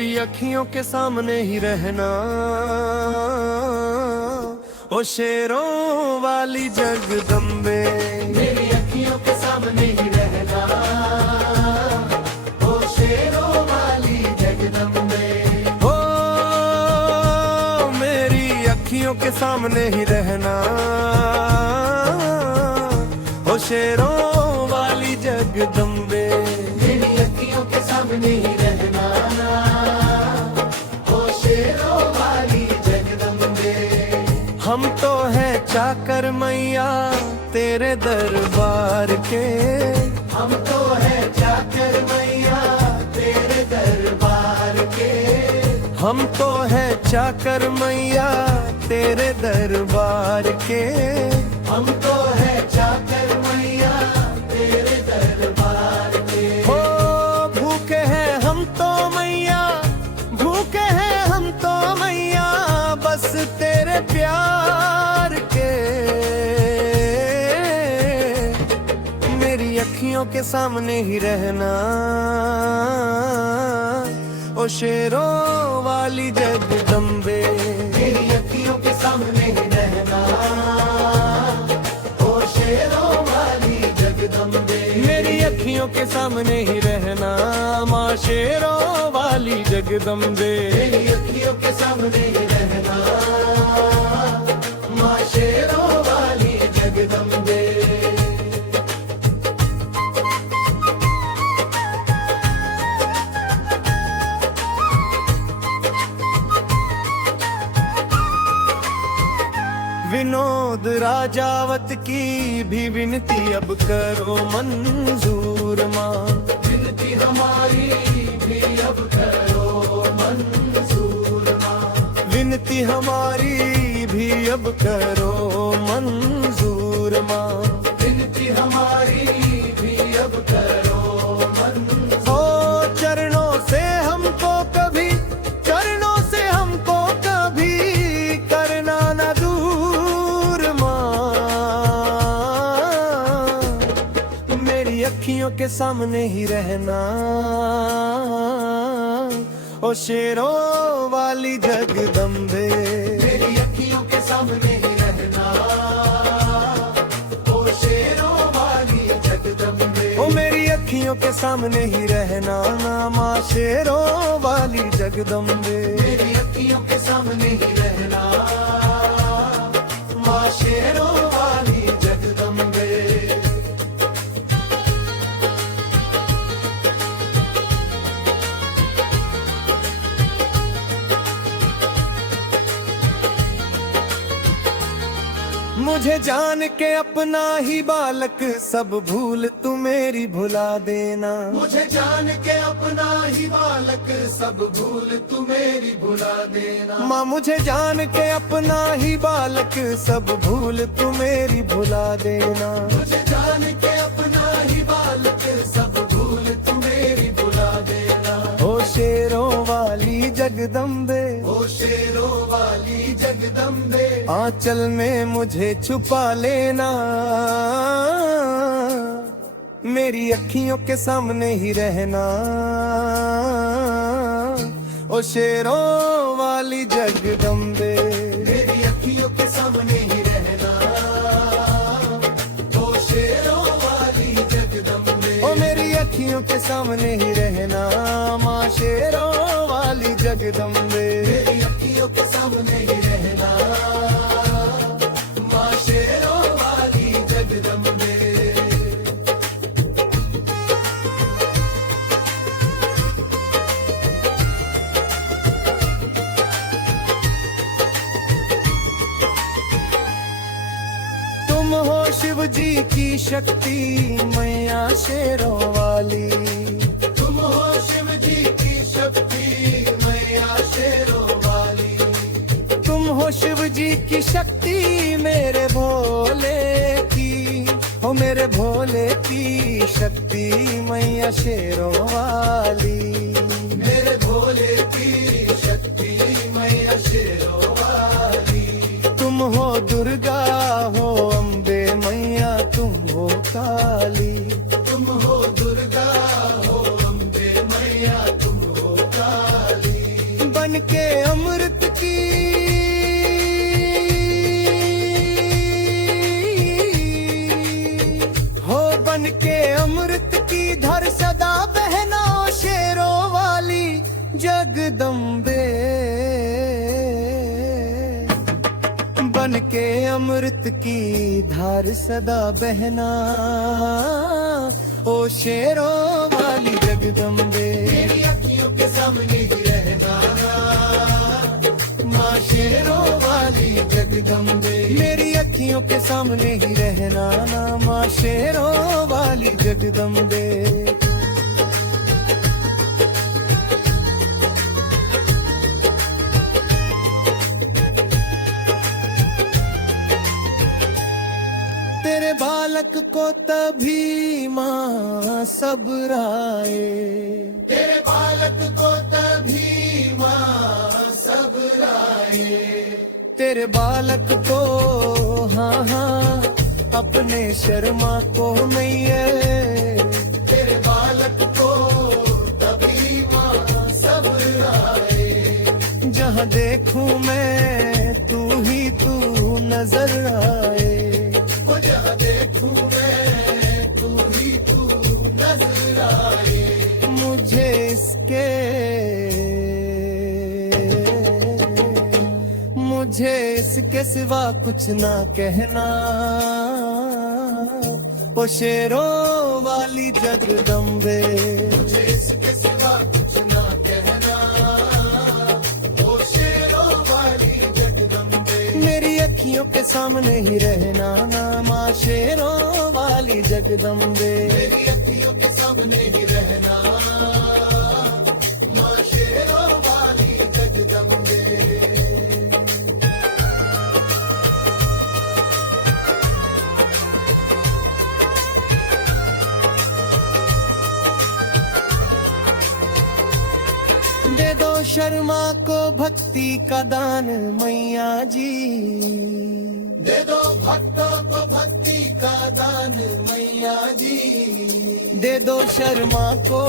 मेरी अखियों के सामने ही रहना, ओ शेरों वाली जगदम्बे। मेरी अखियों के सामने ही रहना, ओ शेरों वाली जगदम्बे। ओ मेरी अखियों के सामने ही रहना, ओ शेरों वाली जगदम्बे। मेरी अखियों के सामने ही रहना, ओ शेरों वाली जगदम्बे। हम तो हैं चाकर मैया तेरे दरबार के, हम तो हैं चाकर मैया तेरे दरबार के। हम तो हैं चाकर मैया तेरे दरबार के। हम तो हैं चाकर मैया तेरे दरबार के। हो भूखे हैं हम तो मैया, भूखे हैं हम तो मैया बस तेरे प्यार के। मेरी अखियों के सामने ही रहना, ओ शेरों वाली जगदम्बे। मेरी अखियों के सामने ही रहना, ओ शेरों वाली जगदम्बे। मेरी अखियों के सामने ही रहना, माँ शेरों वाली जगदम्बे। मेरी अखियों के सामने ही रहना, माँ शेरों वाली जगदम्बे। विनोद राजावत की भी विनती अब करो मंजूर माँ। विनती हमारी भी अब करो मंजूर माँ। विनती हमारी भी अब करो मंजूर माँ। विनती हमारी भी अब करो मंजूर। ओ चरणों से हमको कभी, चरणों से हमको कभी करना न दूर माँ। मेरी अखियों के सामने ही रहना, ओ शेरों वाली जगदम्बे। मेरी अखियों के सामने ही रहना, ओ शेरों वाली जगदम्बे। ओ मेरी अखियों के सामने ही रहना, माँ शेरों वाली जगदम्बे। मेरी अखियों के सामने ही रहना, माँ शेरों वाली जगदम्बे। मुझे जान के अपना ही बालक सब भूल तू मेरी भुला देना। मुझे जान के अपना ही बालक सब भूल तू मेरी भुला देना। माँ मुझे जान के अपना ही बालक सब भूल तू मेरी भुला देना। मुझे जान के अपना ही बालक सब भूल तू मेरी भुला देना। ओ शेरों वाली जगदम्बे, ओ शेरों वाली जगदम्बे। आंचल में मुझे छुपा लेना, मेरी अखियों के सामने ही रहना, ओ शेरों वाली जगदम्बे। मेरी अखियों के सामने ही रहना, ओ शेरों वाली जगदम्बे। ओ मेरी अखियों के सामने ही रहना, माँ शेरों वाली जगदम्बे। मेरी अखियों के सामने ही रहना, माँ शेरों वाली जगदम्बे। तुम हो शिव जी की शक्ति मैया शेरों वाली। तुम हो शिव जी की शक्ति मैया शेरों वाली। तुम हो शिव जी की शक्ति मेरे भोले की, हो मेरे भोले की शक्ति मैया शेरों वाली। मेरे भोले की शक्ति मैया शेरों वाली। तुम हो दुर्गा हो अम्बे मैया तुम हो काली। तुम हो दुर्गा हो अम्बे मैया तुम हो काली। की धार सदा बहना ओ शेरों वाली जगदम्बे मेरी अखियों के सामने ही रहना माँ शेरों वाली जगदम्बे मेरी अखियों के सामने ही रहना ना माँ शेरों वाली जगदम्बे तेरे बालक को तभी माँ सब्र आए तेरे बालक को तभी माँ सब्र आए तेरे बालक को हाँ हाँ अपने शर्मा को मैया तेरे बालक को तभी माँ सब्र आए जहाँ देखूं मैं तू ही तू नजर आए वो जहाँ देखूं मैं तू ही तू नजर आए मुझे इसके सिवा कुछ ना कहना ओ शेरों वाली जगदम्बे मुझे इसके सिवा कुछ ना कहना ओ शेरों वाली जगदम्बे मेरी अखियों के सामने ही रहना ना माँ शेरों वाली जगदम्बे मेरी अखियों के सामने ही रहना माँ शेरों वाली जगदम्बे दे दो शर्मा को भक्ति का दान मैया जी दे दो भक्तों को भक्ति का दान मैया जी दे दो शर्मा को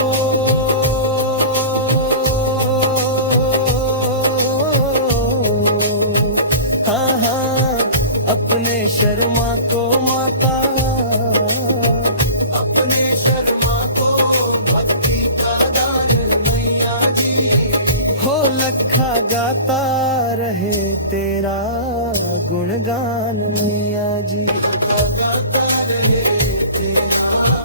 हाँ हाँ अपने शर्मा को माता अपने शर्मा को भक्ति का दान मैया जी हो लखा गाता रहे तेरा गुणगान मैया जी गाता रहे तेरा